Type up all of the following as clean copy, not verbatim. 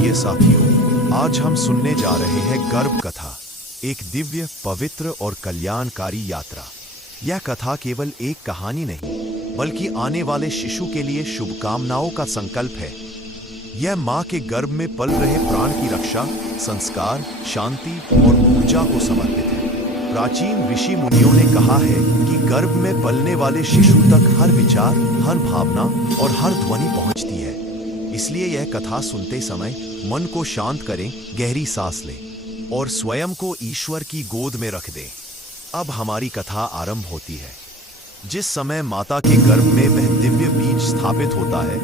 प्रिय साथियों, आज हम सुनने जा रहे हैं गर्भ कथा, एक दिव्य, पवित्र और कल्याणकारी यात्रा। यह कथा केवल एक कहानी नहीं, बल्कि आने वाले शिशु के लिए शुभकामनाओं का संकल्प है। यह मां के गर्भ में पल रहे प्राण की रक्षा, संस्कार, शांति और ऊर्जा को समर्पित है। प्राचीन ऋषि मुनियों ने कहा है कि गर्भ में पलने वाले शिशु तक हर विचार, हर भावना और हर ध्वनि पहुंचती है। इसलिए यह कथा सुनते समय मन को शांत करें, गहरी सांस लें और स्वयं को ईश्वर की गोद में रख दें। अब हमारी कथा आरंभ होती है। जिस समय माता के गर्भ में वह दिव्य बीज स्थापित होता है,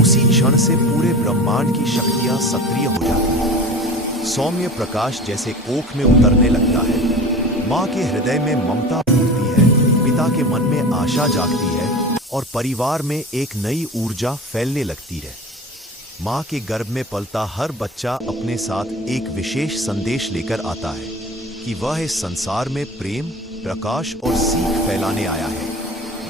उसी क्षण से पूरे ब्रह्मांड की शक्तियां सक्रिय हो जाती हैं। सौम्य प्रकाश जैसे कोख में उतरने लगता है। मां के हृदय में ममता फूटती है, पिता के मन में आशा जागती है और परिवार में एक नई ऊर्जा फैलने लगती है। मां के गर्भ में पलता हर बच्चा अपने साथ एक विशेष संदेश लेकर आता है कि वह इस संसार में प्रेम, प्रकाश और सीख फैलाने आया है।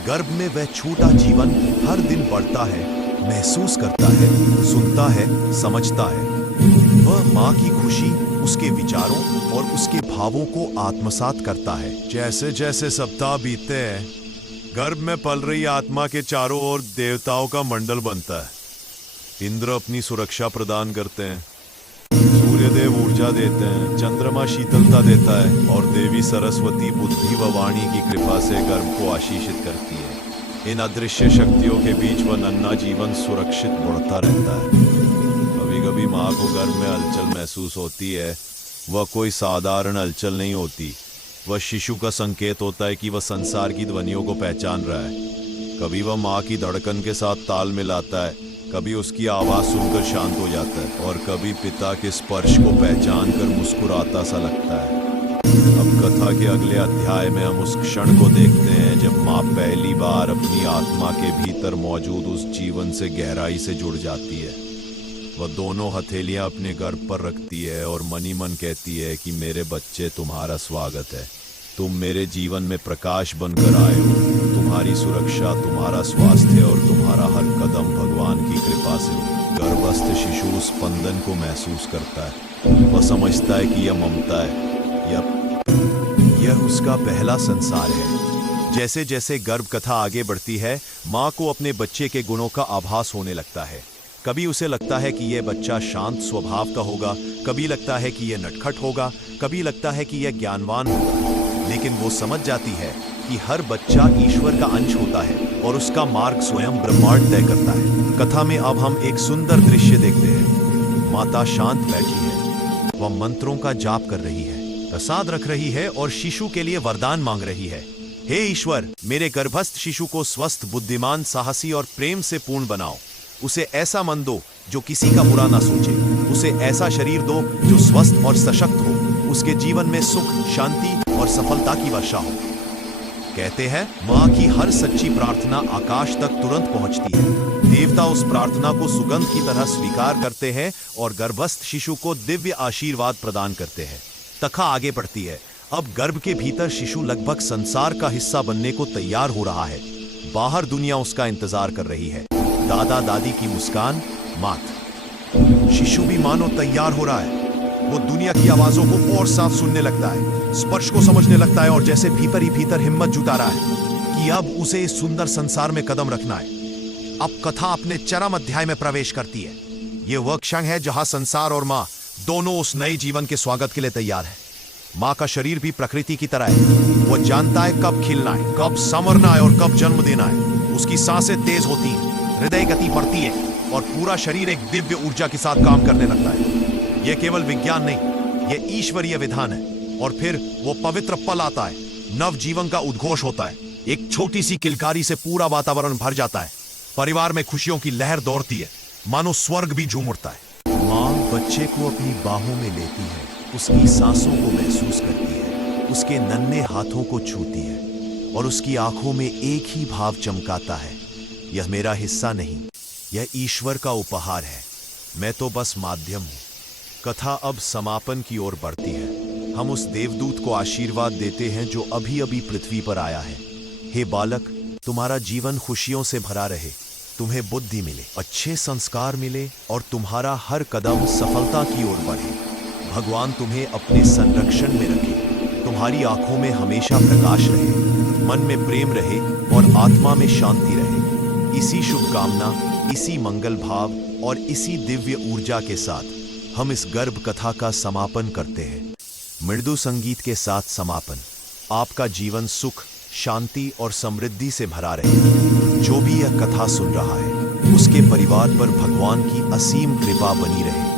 गर्भ में वह छोटा जीवन हर दिन बढ़ता है, महसूस करता है, सुनता है, समझता है। वह मां की खुशी, उसके विचारों और उसके भावों को आत्मसात करता है। जैसे जैसे सप्ताह बीतते हैं, गर्भ में पल रही आत्मा के चारों ओर देवताओं का मंडल बनता है। इंद्र अपनी सुरक्षा प्रदान करते हैं, सूर्यदेव ऊर्जा देते हैं, चंद्रमा शीतलता देता है और देवी सरस्वती बुद्धि व वाणी की कृपा से गर्भ को आशीषित करती है। इन अदृश्य शक्तियों के बीच वह नन्हा जीवन सुरक्षित बढ़ता रहता है। कभी कभी माँ को गर्भ में हलचल महसूस होती है। वह कोई साधारण हलचल नहीं होती, वह शिशु का संकेत होता है कि वह संसार की ध्वनियों को पहचान रहा है। कभी वह माँ की धड़कन के साथ ताल मिलाता है, कभी उसकी आवाज सुनकर शांत हो जाता है और कभी पिता के स्पर्श को पहचान कर मुस्कुराता सा लगता है। अब कथा के अगले अध्याय में हम उस क्षण को देखते हैं जब माँ पहली बार अपनी आत्मा के भीतर मौजूद उस जीवन से गहराई से जुड़ जाती है। वह दोनों हथेलियां अपने गर्भ पर रखती है और मन ही मन कहती है कि मेरे बच्चे, तुम्हारा स्वागत है। तुम मेरे जीवन में प्रकाश बनकर आए हो। तुम्हारी सुरक्षा, तुम्हारा स्वास्थ्य और तुम्हारा हर कदम भगवान की कृपा से हो। गर्भस्थ शिशु उस स्पंदन को महसूस करता है। वह समझता है कि यह ममता है, यह उसका पहला संसार है। जैसे जैसे गर्भ कथा आगे बढ़ती है, माँ को अपने बच्चे के गुणों का आभास होने लगता है। कभी उसे लगता है कि यह बच्चा शांत स्वभाव का होगा, कभी लगता है कि यह नटखट होगा, कभी लगता है कि यह ज्ञानवान होगा। लेकिन वो समझ जाती है कि हर बच्चा ईश्वर का अंश होता है और उसका मार्ग स्वयं ब्रह्मांड तय करता है। कथा में अब हम एक सुंदर दृश्य देखते हैं। माता शांत बैठी है, वह मंत्रों का जाप कर रही है, प्रसाद रख रही है और शिशु के लिए वरदान मांग रही है। हे ईश्वर, मेरे गर्भस्थ शिशु को स्वस्थ, बुद्धिमान, साहसी और प्रेम से पूर्ण बनाओ। उसे ऐसा मन दो जो किसी का बुरा ना सोचे। उसे ऐसा शरीर दो जो स्वस्थ और सशक्त हो। उसके जीवन में सुख, शांति और सफलता की वर्षा हो। कहते हैं, माँ की हर सच्ची प्रार्थना आकाश तक तुरंत पहुंचती है। देवता उस प्रार्थना को सुगंध की तरह स्वीकार करते हैं और गर्भस्थ शिशु को दिव्य आशीर्वाद प्रदान करते हैं। कथा आगे बढ़ती है। अब गर्भ के भीतर शिशु लगभग संसार का हिस्सा बनने को तैयार हो रहा है। बाहर दुनिया उसका इंतजार कर रही है। दादा दादी की मुस्कान, मात। शिशु भी मानो तैयार हो रहा है। वो दुनिया की आवाजों को और साफ सुनने लगता है, स्पर्श को समझने लगता है और जैसे भीतर ही भीतर हिम्मत जुटा रहा है कि अब उसे इस सुंदर संसार में कदम रखना है। अब कथा अपने चरम अध्याय में प्रवेश करती है। ये वह क्षण है जहां संसार और माँ दोनों उस नए जीवन के स्वागत के लिए तैयार है। माँ का शरीर भी प्रकृति की तरह है। वो जानता है कब खिलना है, कब संवरना है और कब जन्म देना है। उसकी सांसें तेज होती हैं, हृदय गति बढ़ती है और पूरा शरीर एक दिव्य ऊर्जा के साथ काम करने लगता है। यह केवल विज्ञान नहीं, यह ईश्वरीय विधान है। और फिर वो पवित्र पल आता है, नव जीवन का उद्घोष होता है। एक छोटी सी किलकारी से पूरा वातावरण भर जाता है। परिवार में खुशियों की लहर दौड़ती है, मानो स्वर्ग भी झूम उठता है। माँ बच्चे को अपनी बाहों में लेती है, उसकी सांसों को महसूस करती है, उसके नन्हे हाथों को छूती है और उसकी आंखों में एक ही भाव चमकाता है, यह मेरा हिस्सा नहीं, यह ईश्वर का उपहार है। मैं तो बस माध्यम हूं। कथा अब समापन की ओर बढ़ती है। हम उस देवदूत को आशीर्वाद देते हैं जो अभी अभी पृथ्वी पर आया है। हे बालक, तुम्हारा जीवन खुशियों से भरा रहे। तुम्हें बुद्धि मिले, अच्छे संस्कार मिले और तुम्हारा हर कदम सफलता की ओर बढ़े। भगवान तुम्हें अपने संरक्षण में रखे, तुम्हारी आंखों में हमेशा प्रकाश रहे, मन में प्रेम रहे और आत्मा में शांति रहे। इसी शुभकामना, इसी मंगल भाव और इसी दिव्य ऊर्जा के साथ हम इस गर्भ कथा का समापन करते हैं। मृदु संगीत के साथ समापन। आपका जीवन सुख, शांति और समृद्धि से भरा रहे। जो भी यह कथा सुन रहा है, उसके परिवार पर भगवान की असीम कृपा बनी रहे।